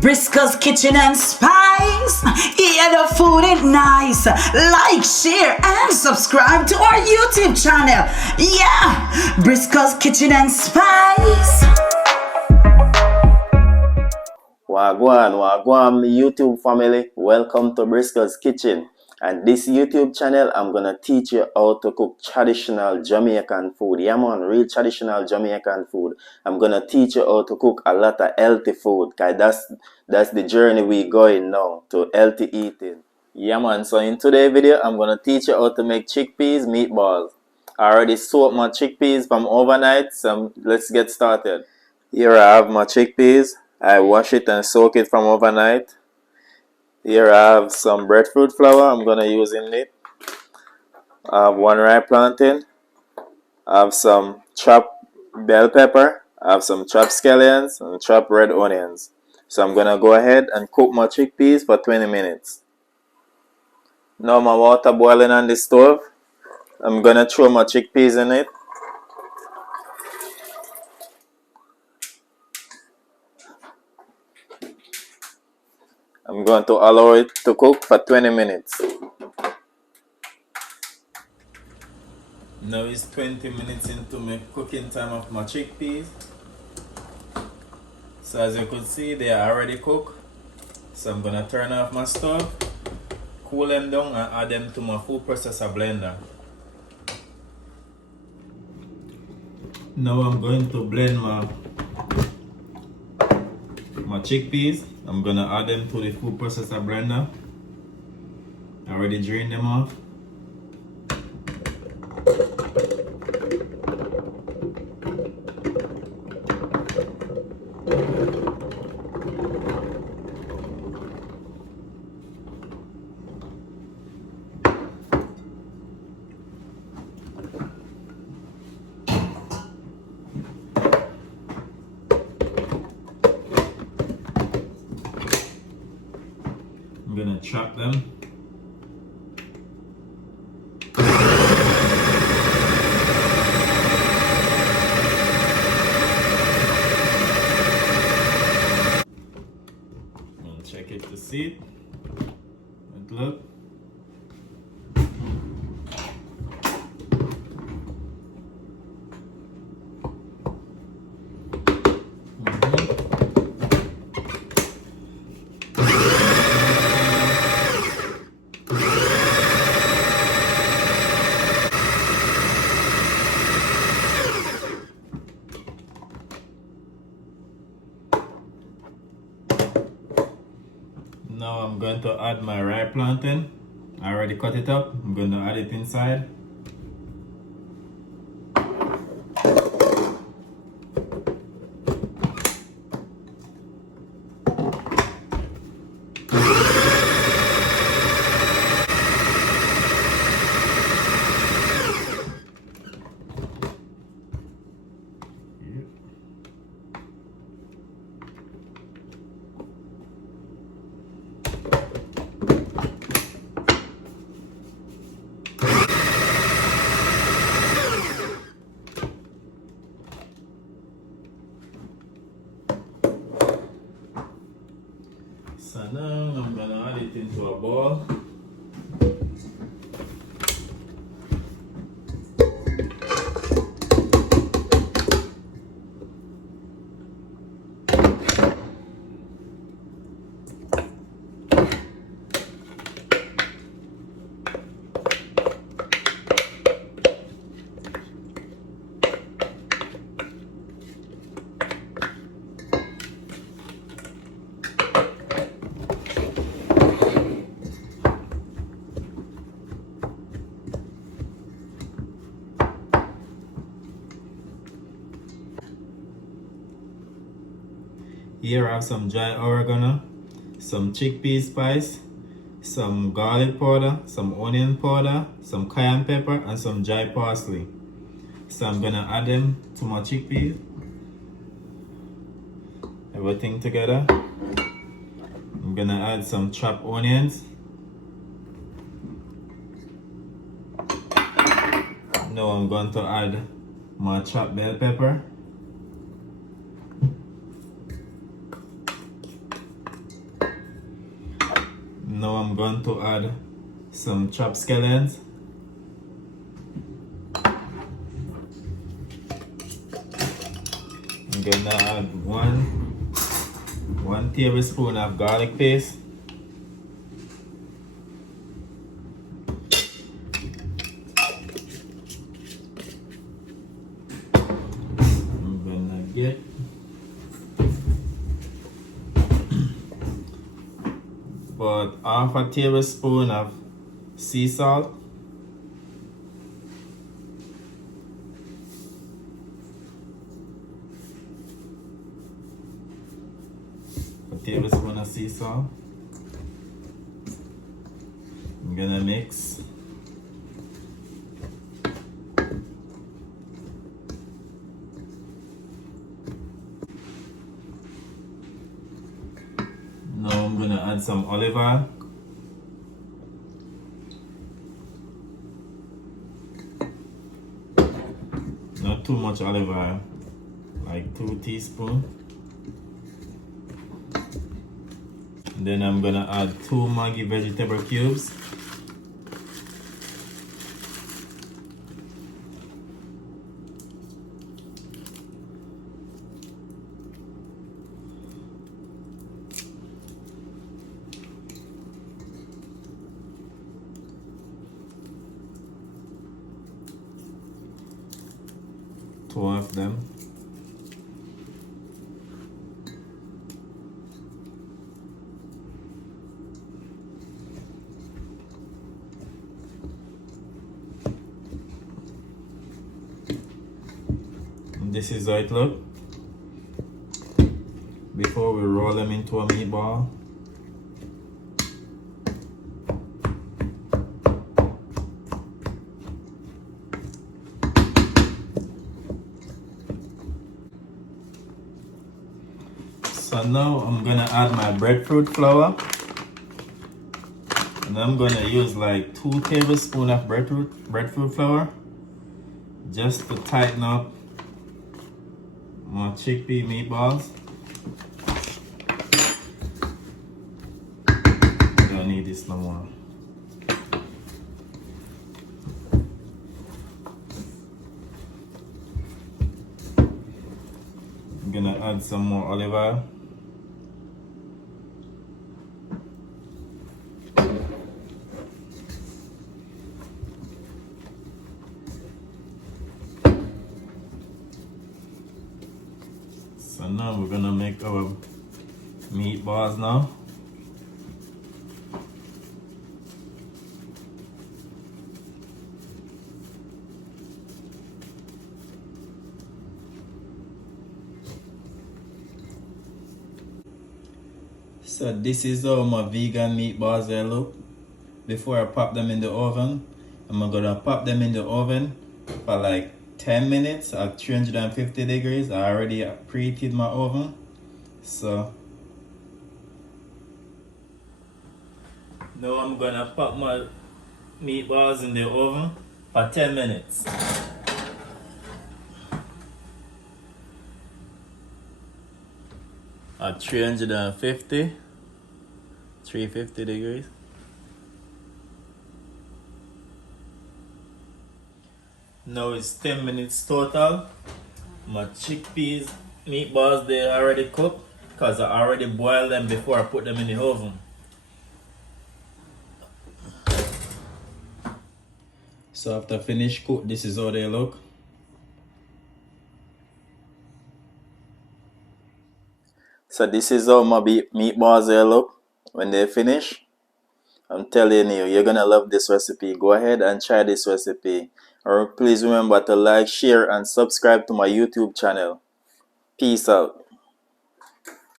Briscoe's Kitchen and Spice. Yeah, the food is nice. Like, share, and subscribe to our YouTube channel. Yeah, Briscoe's Kitchen and Spice. Wagwan, YouTube family. Welcome to Briscoe's Kitchen. And this YouTube channel, I'm gonna teach you how to cook traditional Jamaican food. Yeah man, real traditional Jamaican food. I'm gonna teach you how to cook a lot of healthy food. Cause that's the journey we going now, to healthy eating. Yeah man, so in today's video, I'm gonna teach you how to make chickpeas meatballs. I already soaked my chickpeas from overnight, so let's get started. Here I have my chickpeas. I wash it and soak it from overnight. Here I have some breadfruit flour I'm gonna use in it. I have one ripe plantain. I have some chopped bell pepper. I have some chopped scallions and chopped red onions. So I'm gonna go ahead and cook my chickpeas for 20 minutes. Now my water boiling on the stove. I'm gonna throw my chickpeas in it. I'm going to allow it to cook for 20 minutes. Now it's 20 minutes into my cooking time of my chickpeas. So as you can see, they are already cooked. So I'm gonna turn off my stove, cool them down, and add them to my food processor blender. Now I'm going to blend my chickpeas. I'm gonna add them to the food processor blender. I already drained them off. I'm gonna chop them. I'll check it to see it. Look. Now I'm going to add my ripe plantain. I already cut it up. I'm going to add it inside. So now I'm gonna add it into a bowl. Here I have some dry oregano, some chickpea spice, some garlic powder, some onion powder, some cayenne pepper, and some dry parsley. So I'm gonna add them to my chickpeas. Everything together. I'm gonna add some chopped onions. Now I'm going to add my chopped bell pepper. Now I'm going to add some chopped scallions. I'm gonna add one tablespoon of garlic paste. I'm gonna get about half a tablespoon of sea salt. A tablespoon of sea salt. I'm gonna mix. Now I'm gonna add some olive oil. Not too much olive oil, like 2 teaspoons. Then I'm gonna add 2 Maggi vegetable cubes. Two of them. And this is how it looks before we roll them into a meatball. So now I'm gonna add my breadfruit flour, and I'm gonna use like 2 tablespoons of breadfruit flour just to tighten up my chickpea meatballs. I don't need this no more. I'm gonna add some more olive oil. So now we're gonna make our meatballs now. So this is how my vegan meatballs they look before I pop them in the oven. I'm gonna pop them in the oven for like 10 minutes at 350 degrees. I already preheated my oven. So now I'm gonna pop my meatballs in the oven for 10 minutes. At 350 degrees. Now it's 10 minutes total. My chickpeas meatballs, they already cooked because I already boiled them before I put them in the oven. So after finished cook, this is how they look. So this is how my meatballs they look when they finish. I'm telling you, you're gonna love this recipe. Go ahead and try this recipe. Or please remember to like, share, and subscribe to my YouTube channel. Peace out.